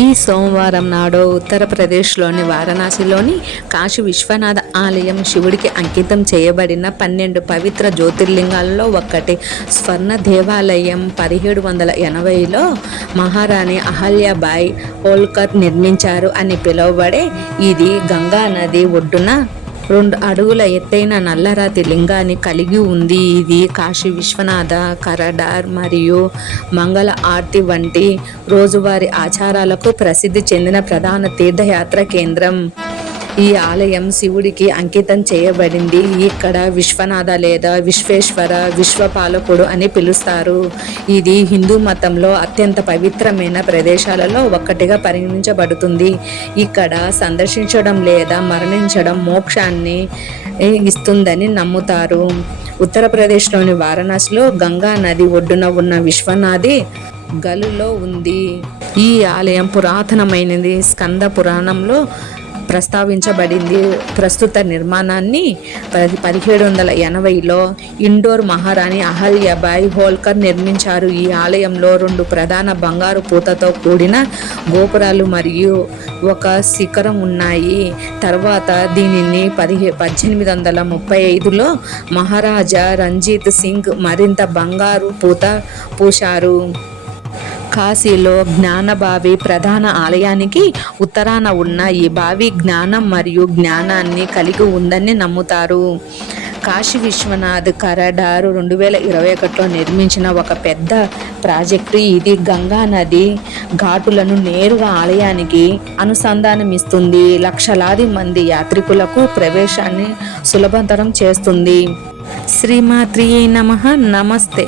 ఈ సోమవారం నాడు ఉత్తరప్రదేశ్లోని వారణాసిలోని కాశీ విశ్వనాథ ఆలయం శివుడికి అంకితం చేయబడిన 12 పవిత్ర జ్యోతిర్లింగాలలో ఒకటి. స్వర్ణ దేవాలయం 1780లో మహారాణి అహల్యాబాయి హోల్కర్ నిర్మించారు అని పిలువబడే ఇది గంగా నది ఒడ్డున 2 అడుగుల ఎత్తైన నల్లరాతి లింగాన్ని కలిగి ఉంది. ఇది కాశీ విశ్వనాథ, కరడార్ మరియు మంగళ ఆర్తి వంటి రోజువారీ ఆచారాలకు ప్రసిద్ధి చెందిన ప్రధాన తీర్థయాత్ర కేంద్రం. ఈ ఆలయం శివుడికి అంకితం చేయబడింది. ఇక్కడ విశ్వనాథ లేదా విశ్వేశ్వర, విశ్వపాలకుడు అని పిలుస్తారు. ఇది హిందూ మతంలో అత్యంత పవిత్రమైన ప్రదేశాలలో ఒకటిగా పరిగణించబడుతుంది. ఇక్కడ సందర్శించడం లేదా మరణించడం మోక్షాన్ని ఇస్తుందని నమ్ముతారు. ఉత్తరప్రదేశ్లోని వారణాసిలో గంగా నది ఒడ్డున ఉన్న విశ్వనాథి గలులో ఉంది. ఈ ఆలయం పురాతనమైనది. స్కంద పురాణంలో ప్రస్తావించబడింది. ప్రస్తుత నిర్మాణాన్ని 1780లో ఇండోర్ మహారాణి అహల్యాబాయి హోల్కర్ నిర్మించారు. ఈ ఆలయంలో 2 ప్రధాన బంగారు పూతతో కూడిన గోపురాలు మరియు ఒక శిఖరం ఉన్నాయి. తర్వాత దీనిని 1835లో మహారాజా రంజిత్ సింగ్ మరింత బంగారు పూత పూశారు. కాశీలో జ్ఞానబావి ప్రధాన ఆలయానికి ఉత్తరాన ఉన్న ఈ బావి జ్ఞానం మరియు జ్ఞానాన్ని కలిగి ఉందని నమ్ముతారు. కాశీ విశ్వనాథ్ కరడార్ 2021లో నిర్మించిన ఒక పెద్ద ప్రాజెక్టు. ఇది గంగా నది ఘాటులను నేరుగా ఆలయానికి అనుసంధానమిస్తుంది. లక్షలాది మంది యాత్రికులకు ప్రవేశాన్ని సులభతరం చేస్తుంది. శ్రీమాత్రియే నమః. నమస్తే.